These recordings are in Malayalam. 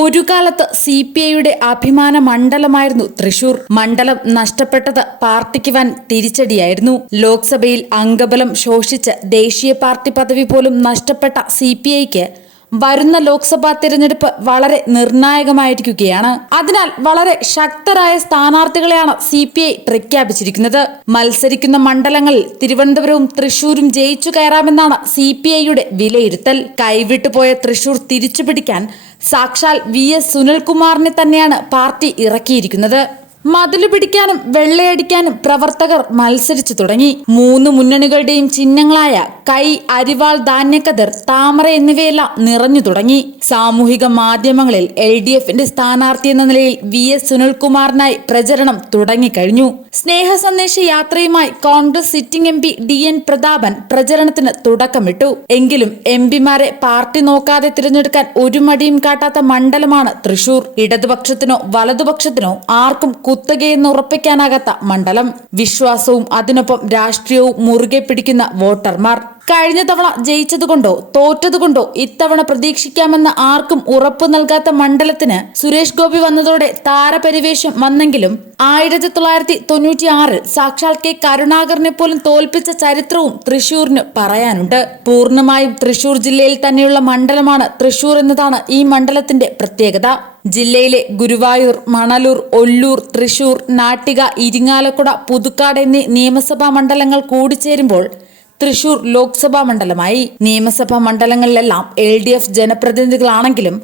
ഒരു കാലത്ത് സി പി ഐയുടെ അഭിമാന മണ്ഡലമായിരുന്നു തൃശൂർ. മണ്ഡലം നഷ്ടപ്പെട്ടത് പാർട്ടിക്ക് വൻ തിരിച്ചടിയായിരുന്നു. ലോക്സഭയിൽ അംഗബലം ശോഷിച്ച് ദേശീയ പാർട്ടി പദവി പോലും നഷ്ടപ്പെട്ട സി പി ഐക്ക് വരുന്ന ലോക്സഭാ തിരഞ്ഞെടുപ്പ് വളരെ നിർണായകമായിരിക്കുകയാണ്. അതിനാൽ വളരെ ശക്തരായ സ്ഥാനാർത്ഥികളെയാണ് സി പി ഐ പ്രഖ്യാപിച്ചിരിക്കുന്നത്. മത്സരിക്കുന്ന മണ്ഡലങ്ങളിൽ തിരുവനന്തപുരവും തൃശൂരും ജയിച്ചു കയറാമെന്നാണ് സി പി ഐയുടെ വിലയിരുത്തൽ. കൈവിട്ടുപോയ തൃശൂർ തിരിച്ചുപിടിക്കാൻ സാക്ഷാൽ വി എസ് സുനിൽകുമാറിനെ തന്നെയാണ് പാർട്ടി ഇറക്കിയിരിക്കുന്നത്. മതിലു പിടിക്കാനും വെള്ളയടിക്കാനും പ്രവർത്തകർ മത്സരിച്ചു തുടങ്ങി. മൂന്ന് മുന്നണികളുടെയും ചിഹ്നങ്ങളായ കൈ അരിവാൾ ധാന്യക്കതിർ താമര എന്നിവയെല്ലാം നിറഞ്ഞു തുടങ്ങി. സാമൂഹിക മാധ്യമങ്ങളിൽ എൽ ഡി എഫിന്റെ സ്ഥാനാർത്ഥി എന്ന നിലയിൽ വി എസ് സുനിൽകുമാറിനായി പ്രചരണം തുടങ്ങിക്കഴിഞ്ഞു. സ്നേഹ സന്ദേശ യാത്രയുമായി Congress sitting M P D N Prathapan പ്രചരണത്തിന് തുടക്കമിട്ടു. എങ്കിലും എം പിമാരെ പാർട്ടി നോക്കാതെ തിരഞ്ഞെടുക്കാൻ ഒരു മടിയും കാട്ടാത്ത മണ്ഡലമാണ് തൃശൂർ. ഇടതുപക്ഷത്തിനോ വലതുപക്ഷത്തിനോ ആർക്കും കുത്തകയെന്ന് ഉറപ്പിക്കാനാകാത്ത മണ്ഡലം. വിശ്വാസവും അതിനൊപ്പം രാഷ്ട്രീയവും മുറുകെ പിടിക്കുന്ന വോട്ടർമാർ. കഴിഞ്ഞ തവണ ജയിച്ചതുകൊണ്ടോ തോറ്റതുകൊണ്ടോ ഇത്തവണ പ്രതീക്ഷിക്കാമെന്ന് ആർക്കും ഉറപ്പു നൽകാത്ത മണ്ഡലത്തിന് സുരേഷ് ഗോപി വന്നതോടെ താരപരിവേഷം വന്നെങ്കിലും ആയിരത്തി തൊള്ളായിരത്തി തൊണ്ണൂറ്റി ആറിൽ സാക്ഷാൽ കെ കരുണാകരനെ പോലും തോൽപ്പിച്ച ചരിത്രവും തൃശൂരിന് പറയാനുണ്ട്. പൂർണമായും തൃശൂർ ജില്ലയിൽ തന്നെയുള്ള മണ്ഡലമാണ് തൃശൂർ എന്നതാണ് ഈ മണ്ഡലത്തിന്റെ പ്രത്യേകത. ജില്ലയിലെ ഗുരുവായൂർ മണലൂർ ഒല്ലൂർ തൃശൂർ നാട്ടിക ഇരിങ്ങാലക്കുട പുതുക്കാട് എന്നീ നിയമസഭാ മണ്ഡലങ്ങൾ കൂടിച്ചേരുമ്പോൾ തൃശൂർ ലോക്സഭാ മണ്ഡലമായി. നിയമസഭാ മണ്ഡലങ്ങളിലെല്ലാം എൽ ഡി എഫ് ജനപ്രതിനിധികളാണെങ്കിലും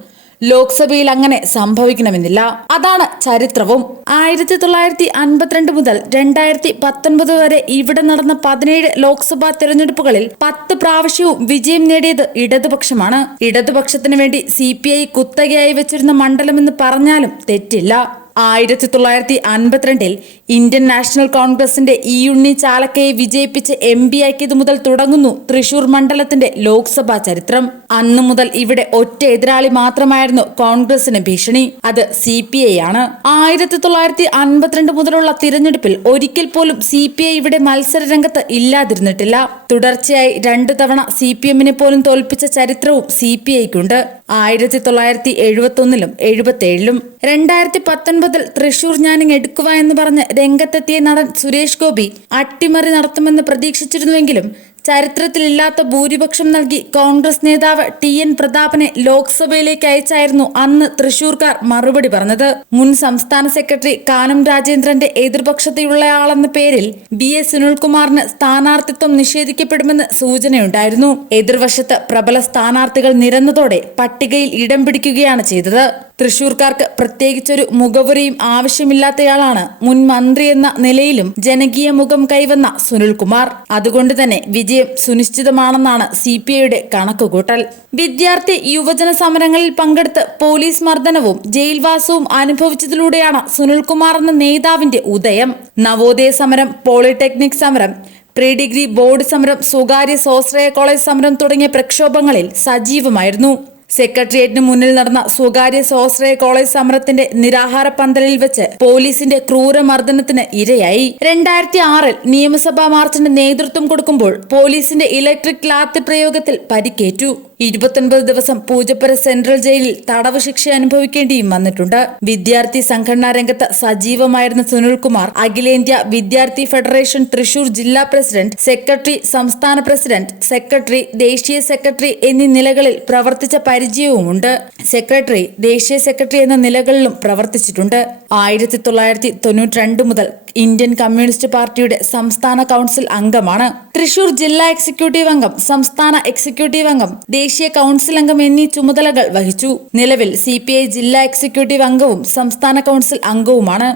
ലോക്സഭയിൽ അങ്ങനെ സംഭവിക്കണമെന്നില്ല. അതാണ് ചരിത്രവും. ആയിരത്തി തൊള്ളായിരത്തി അൻപത്തിരണ്ട് മുതൽ രണ്ടായിരത്തി പത്തൊൻപത് വരെ ഇവിടെ നടന്ന പതിനേഴ് ലോക്സഭാ തെരഞ്ഞെടുപ്പുകളിൽ പത്ത് പ്രാവശ്യവും വിജയം നേടിയത് ഇടതുപക്ഷമാണ്. ഇടതുപക്ഷത്തിന് വേണ്ടി സി പി ഐ കുത്തകയായി വെച്ചിരുന്ന മണ്ഡലമെന്ന് പറഞ്ഞാലും തെറ്റില്ല. ആയിരത്തി തൊള്ളായിരത്തി അൻപത്തിരണ്ടിൽ ഇന്ത്യൻ നാഷണൽ കോൺഗ്രസിന്റെ ഇ ഉണ്ണി ചാലക്കയെ വിജയിപ്പിച്ച് എം പി ആക്കിയത് മുതൽ തുടങ്ങുന്നു തൃശൂർ മണ്ഡലത്തിന്റെ ലോക്സഭാ ചരിത്രം. അന്നു മുതൽ ഇവിടെ ഒറ്റ എതിരാളി മാത്രമായിരുന്നു കോൺഗ്രസിന് ഭീഷണി. അത് സി പി ഐ ആണ് ആയിരത്തി തൊള്ളായിരത്തി അൻപത്തിരണ്ട് മുതലുള്ള തിരഞ്ഞെടുപ്പിൽ ഒരിക്കൽ പോലും സി പി ഐ ഇവിടെ മത്സര രംഗത്ത് ഇല്ലാതിരുന്നിട്ടില്ല. തുടർച്ചയായി രണ്ടു തവണ സി പി എമ്മിനെ പോലും തോൽപ്പിച്ച ചരിത്രവും സി പി ഐക്കുണ്ട്. ആയിരത്തി തൊള്ളായിരത്തി എഴുപത്തി ഒന്നിലും എഴുപത്തി ഏഴിലും രണ്ടായിരത്തി പത്തൊൻപതിൽ തൃശൂർ ഞാനിങ് എടുക്കുക എന്ന് പറഞ്ഞ് രംഗത്തെത്തിയ നടൻ സുരേഷ് ഗോപി അട്ടിമറി നടത്തുമെന്ന് പ്രതീക്ഷിച്ചിരുന്നുവെങ്കിലും ചരിത്രത്തിലില്ലാത്ത ഭൂരിപക്ഷം നൽകി കോൺഗ്രസ് നേതാവ് ടി എൻ പ്രതാപനെ ലോക്സഭയിലേക്ക് അയച്ചായിരുന്നു അന്ന് തൃശൂർക്കാർ മറുപടി പറഞ്ഞത്. മുൻ സംസ്ഥാന സെക്രട്ടറി കാനം രാജേന്ദ്രന്റെ എതിർപക്ഷത്തെയുള്ളയാളെന്ന പേരിൽ ബി എസ് സുനിൽകുമാറിന് സ്ഥാനാർത്ഥിത്വം നിഷേധിക്കപ്പെടുമെന്ന് സൂചനയുണ്ടായിരുന്നു. എതിർവശത്ത് പ്രബല സ്ഥാനാർത്ഥികൾ നിരന്നതോടെ പട്ടികയിൽ ഇടം പിടിക്കുകയാണ് ചെയ്തത്. തൃശൂർക്കാർക്ക് പ്രത്യേകിച്ചൊരു മുഖവുരയും ആവശ്യമില്ലാത്തയാളാണ് മുൻ മന്ത്രി എന്ന നിലയിലും ജനകീയ മുഖം കൈവന്ന സുനിൽകുമാർ. അതുകൊണ്ട് തന്നെ വിജയം സുനിശ്ചിതമാണെന്നാണ് സി പി ഐയുടെ കണക്കുകൂട്ടൽ. വിദ്യാർത്ഥി യുവജന സമരങ്ങളിൽ പങ്കെടുത്ത് പോലീസ് മർദ്ദനവും ജയിൽവാസവും അനുഭവിച്ചതിലൂടെയാണ് സുനിൽകുമാർ എന്ന നേതാവിന്റെ ഉദയം. നവോദയ സമരം പോളിടെക്നിക് സമരം പ്രീ ഡിഗ്രി ബോർഡ് സമരം സ്വകാര്യ സ്വാശ്രയ കോളേജ് സമരം തുടങ്ങിയ പ്രക്ഷോഭങ്ങളിൽ സജീവമായിരുന്നു. സെക്രട്ടേറിയറ്റിന് മുന്നിൽ നടന്ന സ്വകാര്യ സ്വാശ്രയ കോളേജ് സമരത്തിന്റെ നിരാഹാര പന്തലിൽ വെച്ച് പോലീസിന്റെ ക്രൂരമർദ്ദനത്തിന് ഇരയായി. രണ്ടായിരത്തി ആറിൽ നിയമസഭാ മാർച്ചിന് നേതൃത്വം കൊടുക്കുമ്പോൾ പോലീസിന്റെ ഇലക്ട്രിക് ലാത്തി പ്രയോഗത്തിൽ പരിക്കേറ്റു. ഇരുപത്തൊൻപത് ദിവസം പൂജപ്പുര സെൻട്രൽ ജയിലിൽ തടവ് ശിക്ഷ അനുഭവിക്കേണ്ടിയും വന്നിട്ടുണ്ട്. വിദ്യാർത്ഥി സംഘടനാ രംഗത്ത് സജീവമായിരുന്ന സുനിൽകുമാർ അഖിലേന്ത്യാ വിദ്യാർത്ഥി ഫെഡറേഷൻ തൃശൂർ ജില്ലാ പ്രസിഡന്റ് സെക്രട്ടറി സംസ്ഥാന പ്രസിഡന്റ് സെക്രട്ടറി ദേശീയ സെക്രട്ടറി എന്നീ നിലകളിൽ പ്രവർത്തിച്ച പരിചയവുമുണ്ട്. സെക്രട്ടറി ദേശീയ സെക്രട്ടറി എന്ന നിലകളിലും പ്രവർത്തിച്ചിട്ടുണ്ട്. ആയിരത്തി തൊള്ളായിരത്തി തൊണ്ണൂറ്റി രണ്ട് മുതൽ ഇന്ത്യൻ കമ്മ്യൂണിസ്റ്റ് പാർട്ടിയുടെ സംസ്ഥാന കൗൺസിൽ അംഗമാണ്. തൃശൂർ ജില്ലാ എക്സിക്യൂട്ടീവ് അംഗം സംസ്ഥാന എക്സിക്യൂട്ടീവ് അംഗം ദേശീയ കൌൺസിൽ അംഗം എന്നീ ചുമതലകൾ വഹിച്ചു. നിലവിൽ സി ജില്ലാ എക്സിക്യൂട്ടീവ് അംഗവും സംസ്ഥാന കൌൺസിൽ അംഗവുമാണ്.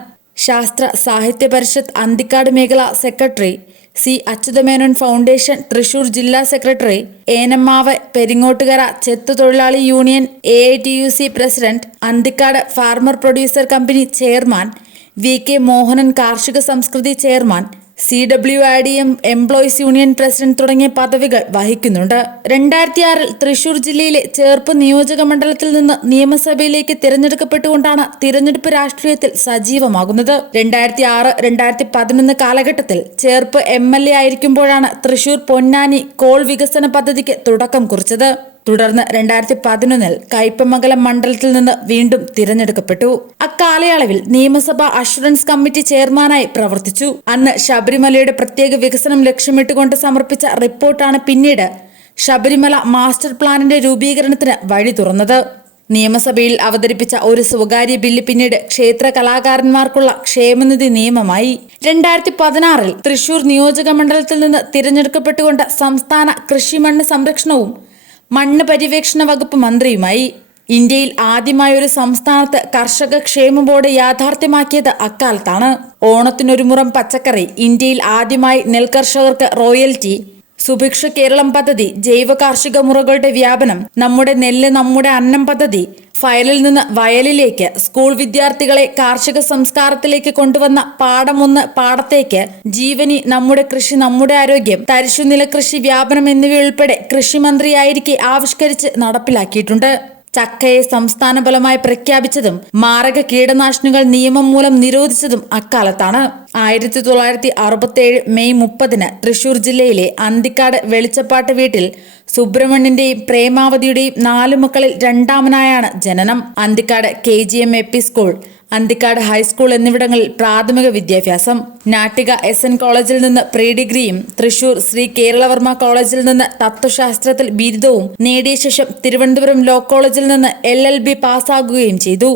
ശാസ്ത്ര സാഹിത്യ പരിഷത്ത് അന്തിക്കാട് മേഖല secretary C Achuthamenon foundation Thrissur ജില്ലാ സെക്രട്ടറി ഏനമ്മാവ് പെരിങ്ങോട്ടുകര ചെത്തു തൊഴിലാളി union A I T U C president Anthikad farmer producer company chairman V K Mohanan കാർഷിക സംസ്കൃതി chairman C W I D M employees union president തുടങ്ങിയ പദവികൾ വഹിക്കുന്നുണ്ട്. രണ്ടായിരത്തി ആറിൽ തൃശൂർ ജില്ലയിലെ ചേർപ്പ് നിയോജക മണ്ഡലത്തിൽ നിന്ന് നിയമസഭയിലേക്ക് തിരഞ്ഞെടുക്കപ്പെട്ടുകൊണ്ടാണ് തിരഞ്ഞെടുപ്പ് രാഷ്ട്രീയത്തിൽ സജീവമാകുന്നത്. രണ്ടായിരത്തി ആറ് രണ്ടായിരത്തി പതിനൊന്ന് കാലഘട്ടത്തിൽ ചേർപ്പ് എം എൽ എ ആയിരിക്കുമ്പോഴാണ് തൃശൂർ പൊന്നാനി കോൾ വികസന പദ്ധതിക്ക് തുടക്കം കുറിച്ചത്. തുടർന്ന് രണ്ടായിരത്തി പതിനൊന്നിൽ കയ്പമംഗലം മണ്ഡലത്തിൽ നിന്ന് വീണ്ടും തിരഞ്ഞെടുക്കപ്പെട്ടു. അക്കാലയളവിൽ നിയമസഭാ അഷുറൻസ് കമ്മിറ്റി ചെയർമാനായി പ്രവർത്തിച്ചു. അന്ന് ശബരിമലയുടെ പ്രത്യേക വികസനം ലക്ഷ്യമിട്ടുകൊണ്ട് സമർപ്പിച്ച റിപ്പോർട്ടാണ് പിന്നീട് ശബരിമല മാസ്റ്റർ പ്ലാനിന്റെ രൂപീകരണത്തിന് വഴി തുറന്നത്. നിയമസഭയിൽ അവതരിപ്പിച്ച ഒരു സ്വകാര്യ ബില്ല് പിന്നീട് ക്ഷേത്ര കലാകാരന്മാർക്കുള്ള ക്ഷേമനിധി നിയമമായി. രണ്ടായിരത്തി പതിനാറിൽ തൃശൂർ നിയോജക മണ്ഡലത്തിൽ നിന്ന് തിരഞ്ഞെടുക്കപ്പെട്ടുകൊണ്ട് സംസ്ഥാന കൃഷിമണ്ണ് സംരക്ഷണവും മണ്ണ് പര്യവേക്ഷണ വകുപ്പ് മന്ത്രിയുമായി ഇന്ത്യയിൽ ആദ്യമായ ഒരു സംസ്ഥാനത്ത് കർഷക ക്ഷേമ ബോർഡ് യാഥാർത്ഥ്യമാക്കിയത് അക്കാലത്താണ്. ഓണത്തിനൊരു മുറം പച്ചക്കറി ഇന്ത്യയിൽ ആദ്യമായി നെൽകർഷകർക്ക് റോയൽറ്റി സുഭിക്ഷ കേരളം പദ്ധതി ജൈവ കാർഷിക മുറകളുടെ വ്യാപനം നമ്മുടെ നെല്ല് നമ്മുടെ അന്നം പദ്ധതി ഫയലിൽ നിന്ന് വയലിലേക്ക് സ്കൂൾ വിദ്യാർത്ഥികളെ കാർഷിക സംസ്കാരത്തിലേക്ക് കൊണ്ടുവന്ന പാഠമൊന്ന് പാടത്തേക്ക് ജീവനി നമ്മുടെ കൃഷി നമ്മുടെ ആരോഗ്യം തരിശുനില കൃഷി വ്യാപനം എന്നിവയുൾപ്പെടെ കൃഷിമന്ത്രിയായിരിക്കെ ആവിഷ്കരിച്ച് നടപ്പിലാക്കിയിട്ടുണ്ട്. ചക്കയെ സംസ്ഥാന ഫലമായി പ്രഖ്യാപിച്ചതും മാരക കീടനാശിനികൾ നിയമം മൂലം നിരോധിച്ചതും അക്കാലത്താണ്. ആയിരത്തി തൊള്ളായിരത്തി അറുപത്തേഴ് മെയ് മുപ്പതിന് തൃശൂർ ജില്ലയിലെ അന്തിക്കാട് വെളിച്ചപ്പാട്ട് വീട്ടിൽ സുബ്രഹ്മണ്യന്റെയും പ്രേമാവതിയുടെയും നാലു മക്കളിൽ രണ്ടാമനായാണ് ജനനം. Anthikad K G M A P school. Anthikad high school എന്നിവിടങ്ങളിൽ പ്രാഥമിക വിദ്യാഭ്യാസം. നാട്ടിക എസ് എൻ കോളേജിൽ നിന്ന് പ്രീ ഡിഗ്രിയും തൃശൂർ ശ്രീ കേരളവർമ്മ കോളേജിൽ നിന്ന് തത്വശാസ്ത്രത്തിൽ ബിരുദവും നേടിയ ശേഷം തിരുവനന്തപുരം ലോ കോളേജിൽ നിന്ന് എൽ എൽ ബി പാസ്സാകുകയും ചെയ്തു.